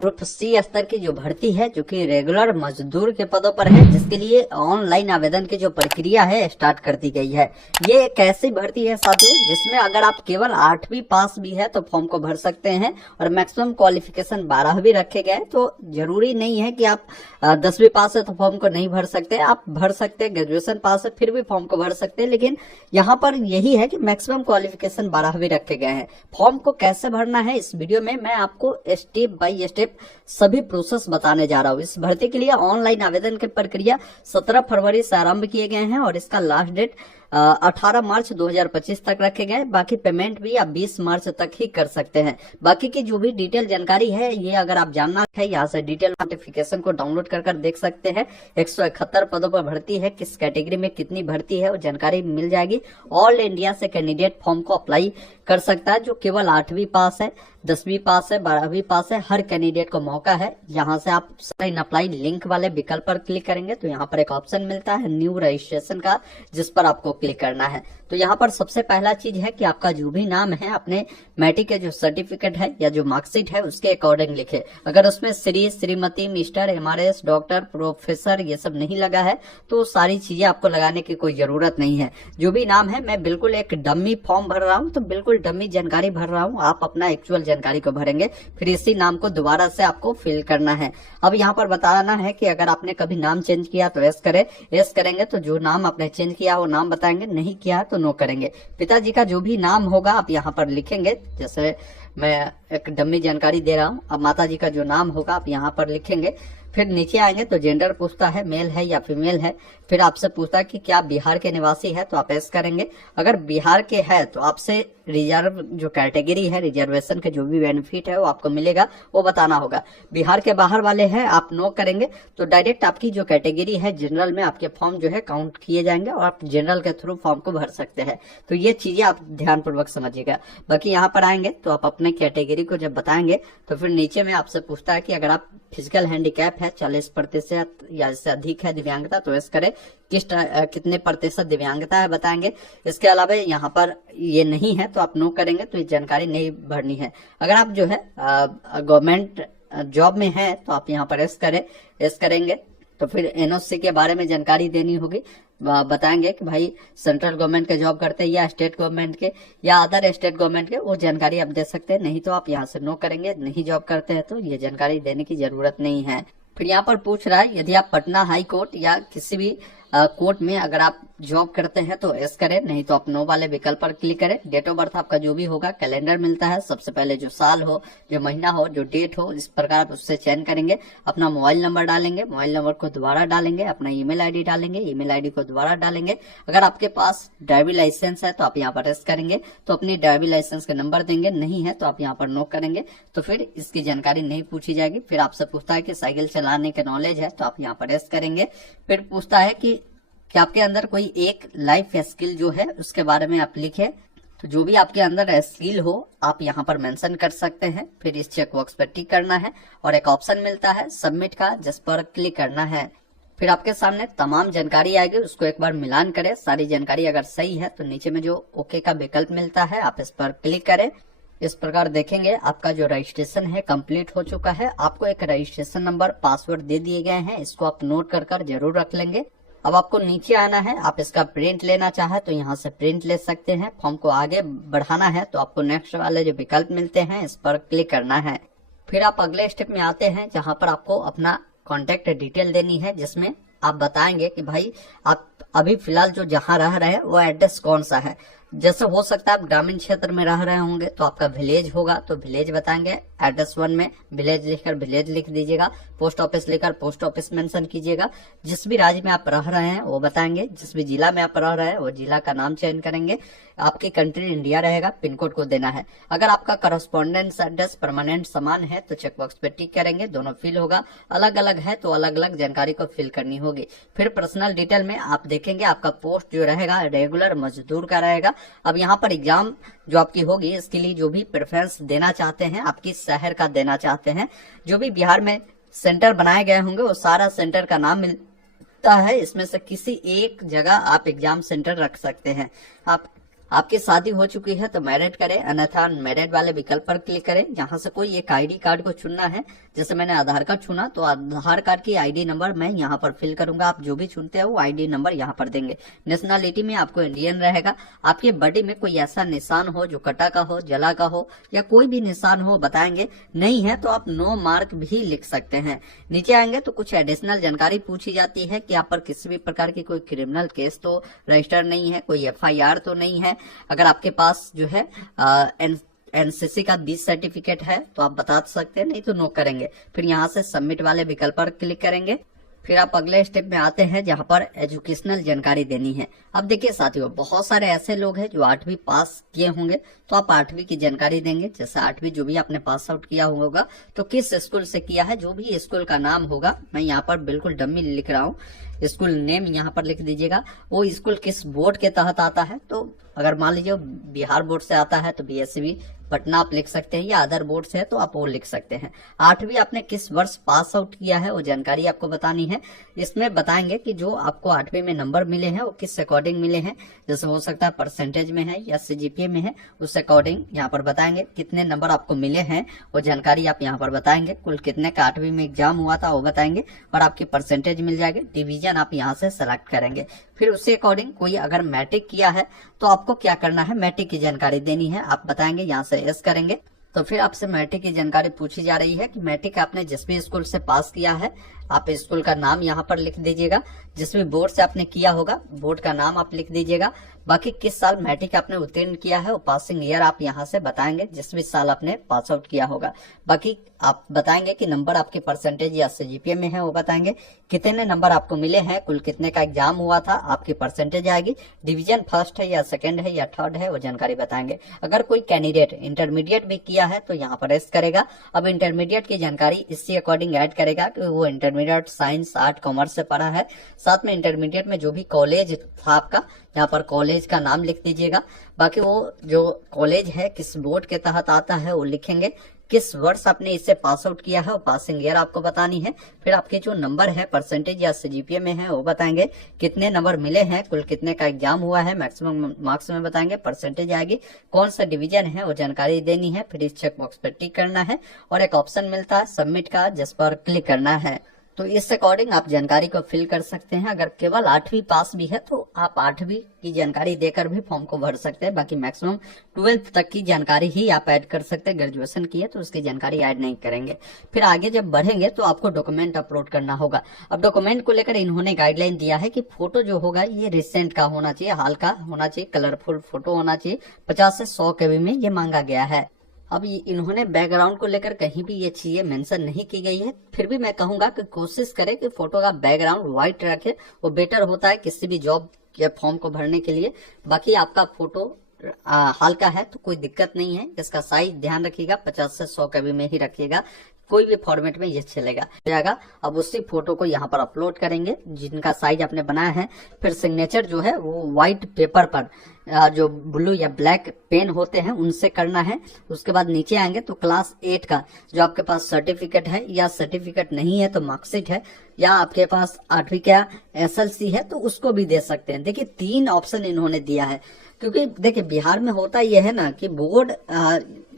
Group C स्तर की जो भर्ती है जो कि रेगुलर मजदूर के पदों पर है, जिसके लिए ऑनलाइन आवेदन की जो प्रक्रिया है स्टार्ट कर दी गई है। ये एक ऐसी भर्ती है साथियों जिसमें अगर आप केवल 8वीं पास भी है तो फॉर्म को भर सकते हैं और मैक्सिमम क्वालिफिकेशन 12 भी रखे गए। तो जरूरी नहीं है कि आप 10वीं पास है तो फॉर्म को नहीं भर सकते, आप भर सकते हैं। ग्रेजुएशन पास है फिर भी फॉर्म को भर सकते हैं, लेकिन यहाँ पर यही है कि मैक्सिमम क्वालिफिकेशन 12 भी रखे गए हैं। फॉर्म को कैसे भरना है इस वीडियो में मैं आपको स्टेप बाय स्टेप सभी प्रोसेस बताने जा रहा हूँ। इस भर्ती के लिए ऑनलाइन आवेदन की प्रक्रिया 17 फरवरी से आरंभ किए गए हैं और इसका लास्ट डेट 18 मार्च 2025 तक रखे गए। बाकी पेमेंट भी आप 20 मार्च तक ही कर सकते हैं। बाकी की जो भी डिटेल जानकारी है ये अगर आप जानना है यहाँ से डिटेल नोटिफिकेशन को डाउनलोड कर देख सकते हैं। 171 पदों पर भर्ती है, किस कैटेगरी में कितनी भर्ती है वो जानकारी मिल जाएगी। ऑल इंडिया से कैंडिडेट फॉर्म को अप्लाई कर सकता है जो केवल 8वीं पास है, 10वीं पास है, 12वीं पास है, हर कैंडिडेट को मौका है। यहाँ से आप साइन अप्लाई लिंक वाले विकल्प पर क्लिक करेंगे तो यहाँ पर एक ऑप्शन मिलता है न्यू रजिस्ट्रेशन का, जिस पर आपको क्लिक करना है। तो यहाँ पर सबसे पहला चीज है कि आपका जो भी नाम है अपने मैट्रिक के जो सर्टिफिकेट है या जो मार्कशीट है उसके अकॉर्डिंग लिखे। अगर उसमें Shri, Shrimati, mister, MRS, doctor, professor ये सब नहीं लगा है तो सारी चीजें आपको लगाने की कोई जरूरत नहीं है। जो भी नाम है, मैं बिल्कुल एक डमी फॉर्म भर रहा हूँ तो बिल्कुल डमी जानकारी भर रहा हूँ, आप अपना एक्चुअल जानकारी को भरेंगे। फिर इसी नाम को दोबारा से आपको फिल करना है। अब यहाँ पर बताना है कि अगर आपने कभी नाम चेंज किया तो यस करें, यस करेंगे तो जो नाम आपने चेंज किया वो नाम बताएंगे, नहीं किया तो नो करेंगे। पिताजी का जो भी नाम होगा आप यहाँ पर लिखेंगे, जैसे मैं एक डमी जानकारी दे रहा हूँ। अब माताजी का जो नाम होगा आप यहाँ पर लिखेंगे। फिर नीचे आएंगे तो जेंडर पूछता है मेल है या फीमेल है। फिर आपसे पूछता है कि क्या बिहार के निवासी है तो आप यस करेंगे। अगर बिहार के है तो आपसे रिजर्व जो कैटेगरी है, रिजर्वेशन के जो भी बेनिफिट है वो आपको मिलेगा वो बताना होगा। बिहार के बाहर वाले हैं आप नो करेंगे तो डायरेक्ट आपकी जो कैटेगरी है जनरल में आपके फॉर्म जो है काउंट किए जाएंगे और आप जनरल के थ्रू फॉर्म को भर सकते हैं। तो ये चीजें आप ध्यान पूर्वक समझिएगा। बाकी यहाँ पर आएंगे तो आप अपने कैटेगरी को जब बताएंगे तो फिर नीचे में आपसे पूछता है कि अगर आप फिजिकल हैंडीकैप है 40% या इससे अधिक है दिव्यांगता तो यस करें। कितने प्रतिशत दिव्यांगता है बताएंगे। इसके अलावा यहाँ पर ये नहीं है तो आप नो करेंगे, तो ये जानकारी नहीं भरनी है। अगर आप जो है गवर्नमेंट जॉब में है तो आप यहाँ पर यस करें, यस करेंगे। तो फिर एनओसी के बारे में जानकारी देनी होगी, बताएंगे कि भाई सेंट्रल गवर्नमेंट के जॉब करते हैं या स्टेट गवर्नमेंट के या अदर स्टेट गवर्नमेंट के, वो जानकारी आप दे सकते हैं। नहीं तो आप यहाँ से नो करेंगे। नहीं जॉब करते हैं तो ये जानकारी देने की जरूरत नहीं है। फिर यहाँ पर पूछ रहा है यदि आप पटना हाई कोर्ट या किसी भी कोर्ट में अगर आप जॉब करते हैं तो यस करें, नहीं तो आप नो वाले विकल्प पर क्लिक करें। डेट ऑफ बर्थ आपका जो भी होगा, कैलेंडर मिलता है, सबसे पहले जो साल हो, जो महीना हो, जो डेट हो, इस प्रकार आप उससे चयन करेंगे। अपना मोबाइल नंबर डालेंगे, मोबाइल नंबर को दोबारा डालेंगे, अपना ईमेल आईडी डालेंगे, ईमेल आईडी को दोबारा डालेंगे। अगर आपके पास ड्राइविंग लाइसेंस है तो आप यहाँ पर यस करेंगे, तो अपनी ड्राइविंग लाइसेंस का नंबर देंगे। नहीं है तो आप यहाँ पर नो करेंगे, तो फिर इसकी जानकारी नहीं पूछी जाएगी। फिर आपसे पूछता है कि साइकिल चलाने के नॉलेज है तो आप यहाँ पर यस करेंगे। फिर पूछता है कि आपके अंदर कोई एक लाइफ स्किल जो है उसके बारे में आप लिखे। तो जो भी आपके अंदर स्किल हो आप यहाँ पर मेंशन कर सकते हैं। फिर इस चेक बॉक्स पर टिक करना है और एक ऑप्शन मिलता है सबमिट का, जिस पर क्लिक करना है। फिर आपके सामने तमाम जानकारी आएगी, उसको एक बार मिलान करें। सारी जानकारी अगर सही है तो नीचे में जो ओके का विकल्प मिलता है आप इस पर क्लिक करें। इस प्रकार देखेंगे आपका जो रजिस्ट्रेशन है कंप्लीट हो चुका है। आपको एक रजिस्ट्रेशन नंबर, पासवर्ड दे दिए गए हैं, इसको आप नोट कर जरूर रख लेंगे। अब आपको नीचे आना है, आप इसका प्रिंट लेना चाहे तो यहाँ से प्रिंट ले सकते हैं। फॉर्म को आगे बढ़ाना है तो आपको नेक्स्ट वाले जो विकल्प मिलते हैं इस पर क्लिक करना है। फिर आप अगले स्टेप में आते हैं जहाँ पर आपको अपना कॉन्टेक्ट डिटेल देनी है, जिसमें आप बताएंगे कि भाई आप अभी फिलहाल जो जहाँ रह रहे हैं वो एड्रेस कौन सा है। जैसे हो सकता है आप ग्रामीण क्षेत्र में रह रहे होंगे तो आपका विलेज होगा तो विलेज बताएंगे। एड्रेस 1 में विलेज लिखकर विलेज लिख दीजिएगा, पोस्ट ऑफिस लिखकर पोस्ट ऑफिस मेंशन कीजिएगा। जिस भी राज्य में आप रह रहे हैं वो बताएंगे, जिस भी जिला में आप रह रहे हैं वो जिला का नाम चयन करेंगे। आपकी कंट्री इंडिया रहेगा, पिन कोड को देना है। अगर आपका करस्पॉन्डेंस एड्रेस परमानेंट समान है तो चेकबॉक्स पे टिक करेंगे, दोनों फिल होगा। अलग अलग है तो अलग अलग जानकारी को फिल करनी होगी। फिर पर्सनल डिटेल में आप देखेंगे आपका पोस्ट जो रहेगा रेगुलर मजदूर का रहेगा। अब यहाँ पर एग्जाम जो आपकी होगी इसके लिए जो भी प्रेफरेंस देना चाहते हैं, आपकी शहर का देना चाहते हैं, जो भी बिहार में सेंटर बनाए गए होंगे वो सारा सेंटर का नाम मिलता है। इसमें से किसी एक जगह आप एग्जाम सेंटर रख सकते हैं। आप आपकी शादी हो चुकी है तो मैरिड करें, अन्यथा अनमैरिड वाले विकल्प पर क्लिक करें। यहाँ से कोई एक आईडी कार्ड को चुनना है। जैसे मैंने आधार कार्ड चुना तो आधार कार्ड की आईडी नंबर मैं यहाँ पर फिल करूंगा। आप जो भी चुनते हैं वो आईडी नंबर यहाँ पर देंगे। नेशनलिटी में आपको इंडियन रहेगा। आपके बॉडी में कोई ऐसा निशान हो जो कटा का हो, जला का हो या कोई भी निशान हो बताएंगे। नहीं है तो आप नो मार्क भी लिख सकते हैं। नीचे आएंगे तो कुछ एडिशनल जानकारी पूछी जाती है कि आप पर किसी भी प्रकार की कोई क्रिमिनल केस तो रजिस्टर नहीं है, कोई FIR तो नहीं है। अगर आपके पास जो है एनसीसी का 20 सर्टिफिकेट है तो आप बता सकते हैं, नहीं तो नो करेंगे। फिर यहाँ से सबमिट वाले विकल्प पर क्लिक करेंगे। फिर आप अगले स्टेप में आते हैं जहां पर एजुकेशनल जानकारी देनी है। अब देखिए साथियों, बहुत सारे ऐसे लोग हैं जो 8वीं पास किए होंगे तो आप 8वीं की जानकारी देंगे। जैसे 8वीं जो भी आपने पास आउट किया होगा तो किस स्कूल से किया है, जो भी स्कूल का नाम होगा, मैं यहाँ पर बिल्कुल डम्मी लिख रहा हूँ, स्कूल नेम यहाँ पर लिख दीजिएगा। वो स्कूल किस बोर्ड के तहत आता है, तो अगर मान लीजिए बिहार बोर्ड से आता है तो BSCB पटना आप लिख सकते हैं, या अदर बोर्ड से है तो आप वो लिख सकते हैं। 8वीं आपने किस वर्ष पास आउट किया है वो जानकारी आपको बतानी है। इसमें बताएंगे कि जो आपको 8वीं में नंबर मिले हैं वो किस अकॉर्डिंग मिले हैं। जैसे हो सकता है परसेंटेज में है या CGPA में है, उस अकॉर्डिंग यहाँ पर बताएंगे। कितने नंबर आपको मिले हैं वो जानकारी आप यहाँ पर बताएंगे। कुल कितने का 8वीं में एग्जाम हुआ था वो बताएंगे और आपकी परसेंटेज मिल जाएगी। डिवीजन आप यहाँ से सेलेक्ट करेंगे। फिर उसके अकॉर्डिंग कोई अगर मैट्रिक किया है तो आपको क्या करना है, मैट्रिक की जानकारी देनी है। आप बताएंगे, यहाँ से यस करेंगे तो फिर आपसे मैट्रिक की जानकारी पूछी जा रही है कि मैट्रिक आपने जिस भी स्कूल से पास किया है आप स्कूल का नाम यहाँ पर लिख दीजिएगा। जिस भी बोर्ड से आपने किया होगा बोर्ड का नाम आप लिख दीजिएगा। बाकी किस साल मैट्रिक आपने उत्तीर्ण किया है वो पासिंग ईयर आप यहाँ से बताएंगे, जिस भी साल आपने पास आउट किया होगा। बाकी आप बताएंगे कि नंबर आपके परसेंटेज या CGPA में है वो बताएंगे। कितने नंबर आपको मिले हैं, कुल कितने का एग्जाम हुआ था, आपकी परसेंटेज आएगी। डिवीजन फर्स्ट है या सेकंड है या थर्ड है वो जानकारी बताएंगे। अगर कोई कैंडिडेट इंटरमीडिएट भी किया है तो यहाँ पर एस करेगा। अब इंटरमीडिएट की जानकारी इसी अकॉर्डिंग ऐड करेगा कि वो इंटरमीडिएट साइंस, आर्ट, कॉमर्स से पढ़ा है। साथ में इंटरमीडिएट में जो भी कॉलेज था आपका, यहाँ पर कॉलेज का नाम लिख दीजिएगा। बाकी वो जो कॉलेज है किस बोर्ड के तहत आता है वो लिखेंगे। किस वर्ष आपने इससे पास आउट किया है वो पासिंग ईयर आपको बतानी है। फिर आपके जो नंबर है परसेंटेज या CGPA में है वो बताएंगे। कितने नंबर मिले हैं, कुल कितने का एग्जाम हुआ है, मैक्सिमम मार्क्स में बताएंगे, परसेंटेज आएगी, कौन सा डिवीजन है वो जानकारी देनी है। फिर इस चेक बॉक्स पर टिक करना है और एक ऑप्शन मिलता है सबमिट का, जिस पर क्लिक करना है। तो इस अकॉर्डिंग आप जानकारी को फिल कर सकते हैं। अगर केवल 8वीं पास भी है तो आप 8वीं की जानकारी देकर भी फॉर्म को भर सकते हैं। बाकी मैक्सिमम 12th तक की जानकारी ही आप ऐड कर सकते हैं। ग्रेजुएशन की है तो उसकी जानकारी ऐड नहीं करेंगे। फिर आगे जब बढ़ेंगे तो आपको डॉक्यूमेंट अपलोड करना होगा। अब डॉक्यूमेंट को लेकर इन्होंने गाइडलाइन दिया है कि फोटो जो होगा ये रिसेंट का होना चाहिए, हाल का होना चाहिए, कलरफुल फोटो होना चाहिए। 50 से 100 KB में ये मांगा गया है। अब इन्होंने बैकग्राउंड को लेकर कहीं भी ये चीजें मेंशन नहीं की गई है। फिर भी मैं कहूंगा कि कोशिश करें कि फोटो का बैकग्राउंड व्हाइट रखे, वो बेटर होता है किसी भी जॉब के फॉर्म को भरने के लिए। बाकी आपका फोटो हाल का है तो कोई दिक्कत नहीं है। इसका साइज ध्यान रखिएगा, 50 से 100 KB में ही रखिएगा, कोई भी फॉर्मेट में ये चलेगा। अब उसी फोटो को यहाँ पर अपलोड करेंगे जिनका साइज आपने बनाया है। फिर सिग्नेचर जो है वो व्हाइट पेपर पर, जो ब्लू या ब्लैक पेन होते हैं उनसे करना है। उसके बाद नीचे आएंगे तो क्लास 8 का जो आपके पास सर्टिफिकेट है, या सर्टिफिकेट नहीं है तो मार्कशीट है, या आपके पास 8वीं का SLC है तो उसको भी दे सकते हैं। देखिए 3 ऑप्शन इन्होंने दिया है, क्योंकि देखिए बिहार में होता यह है ना कि बोर्ड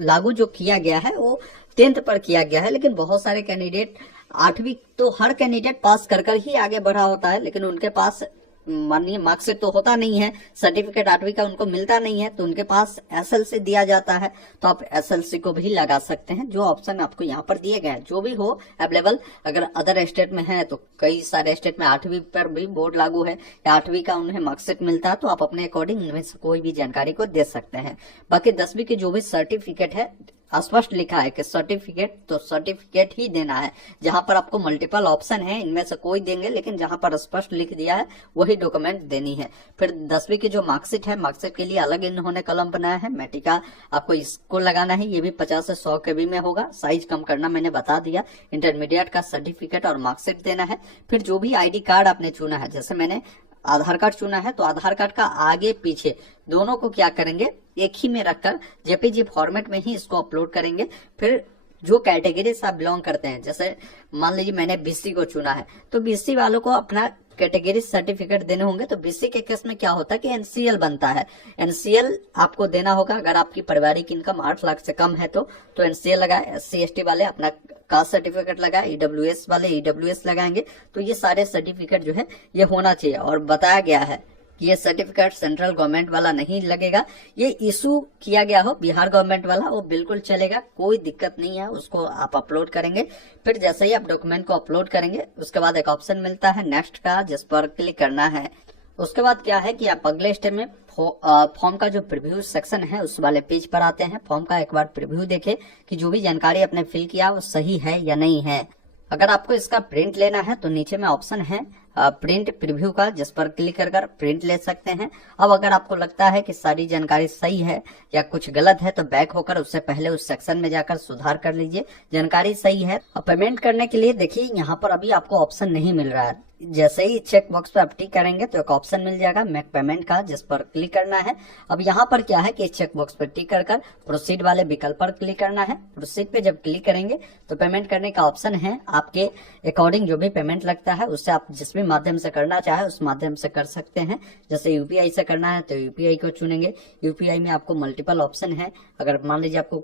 लागू जो किया गया है वो 10th पर किया गया है, लेकिन बहुत सारे कैंडिडेट 8वीं तो हर कैंडिडेट पास कर ही आगे बढ़ा होता है, लेकिन उनके पास मानिए मार्कशीट तो होता नहीं है, सर्टिफिकेट 8वीं का उनको मिलता नहीं है, तो उनके पास SLC दिया जाता है। तो आप SLC को भी लगा सकते हैं। जो ऑप्शन आपको यहाँ पर दिए गए हैं जो भी हो अवेलेबल। अगर अदर स्टेट में है तो कई सारे स्टेट में 8वीं पर भी बोर्ड लागू है या 8वीं का उन्हें मार्कशीट मिलता है, तो आप अपने अकॉर्डिंग इनमें से कोई भी जानकारी को दे सकते हैं। बाकी 10वीं की जो भी सर्टिफिकेट है स्पष्ट लिखा है कि सर्टिफिकेट तो सर्टिफिकेट ही देना है। जहां पर आपको मल्टीपल ऑप्शन है इनमें से कोई देंगे, लेकिन जहां पर स्पष्ट लिख दिया है वही डॉक्यूमेंट देनी है। फिर 10वीं की जो मार्कशीट है, मार्कशीट के लिए अलग इन्होंने कलम बनाया है। मैट्रिक का आपको इसको लगाना है, ये भी 50 से 100 KB में होगा। साइज कम करना मैंने बता दिया। इंटरमीडिएट का सर्टिफिकेट और मार्कशीट देना है। फिर जो भी ID कार्ड आपने चुना है, जैसे मैंने आधार कार्ड चुना है तो आधार कार्ड का आगे पीछे दोनों को क्या करेंगे, एक ही में रखकर JPG फॉर्मेट में ही इसको अपलोड करेंगे। फिर जो कैटेगरी से आप बिलोंग करते हैं, जैसे मान लीजिए मैंने BC को चुना है तो BC वालों को अपना कैटेगरी सर्टिफिकेट देने होंगे। तो बीसी के केस में क्या होता है कि एनसीएल बनता है, एनसीएल आपको देना होगा। अगर आपकी पारिवारिक इनकम 8 लाख से कम है तो एनसीएल लगाए। एससी एसटी वाले अपना कास्ट सर्टिफिकेट लगाए, ईडब्ल्यूएस वाले ईडब्ल्यूएस लगाएंगे। तो ये सारे सर्टिफिकेट जो है ये होना चाहिए। और बताया गया है कि ये सर्टिफिकेट सेंट्रल गवर्नमेंट वाला नहीं लगेगा, ये इशू किया गया हो बिहार गवर्नमेंट वाला वो बिल्कुल चलेगा, कोई दिक्कत नहीं है। उसको आप अपलोड करेंगे, फिर जैसे ही आप डॉक्यूमेंट को अपलोड करेंगे उसके बाद एक ऑप्शन मिलता है नेक्स्ट का, जिस पर क्लिक करना है। उसके बाद क्या है कि आप अगले स्टेप में फॉर्म का जो प्रीव्यू सेक्शन है उस वाले पेज पर आते हैं। फॉर्म का एक बार प्रीव्यू देखें कि जो भी जानकारी आपने फिल किया वो सही है या नहीं है। अगर आपको इसका प्रिंट लेना है तो नीचे में ऑप्शन है प्रिंट प्रीव्यू का, जिस पर क्लिक कर प्रिंट ले सकते हैं। अब अगर आपको लगता है कि सारी जानकारी सही है या कुछ गलत है तो बैक होकर उससे पहले उस सेक्शन में जाकर सुधार कर लीजिए, जानकारी सही है। और पेमेंट करने के लिए देखिए यहाँ पर अभी आपको ऑप्शन नहीं मिल रहा है। जैसे ही चेक बॉक्स पे आप टिक करेंगे तो एक ऑप्शन मिल जाएगा मेक पेमेंट का, जिस पर क्लिक करना है। अब यहाँ पर क्या है कि चेक बॉक्स पर टिक कर प्रोसीड वाले विकल्प पर क्लिक करना है। प्रोसीड पे जब क्लिक करेंगे तो पेमेंट करने का ऑप्शन है। आपके अकॉर्डिंग जो भी पेमेंट लगता है उससे आप जिस भी माध्यम से करना चाहे उस माध्यम से कर सकते हैं। जैसे यूपीआई से करना है तो यूपीआई को चुनेंगे। यूपीआई में आपको मल्टीपल ऑप्शन है। अगर मान लीजिए आपको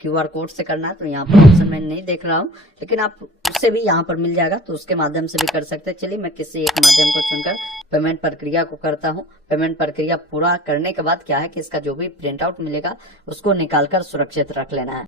क्यूआर कोड से करना है तो यहाँ पर ऑप्शन मैं नहीं देख रहा हूँ, लेकिन आप उससे भी यहाँ पर मिल जाएगा तो उसके माध्यम से भी कर सकते हैं। चलिए मैं किसी एक माध्यम को चुनकर पेमेंट प्रक्रिया को करता हूँ। पेमेंट प्रक्रिया पूरा करने के बाद क्या है कि इसका जो भी प्रिंट आउट मिलेगा उसको निकालकर सुरक्षित रख लेना है।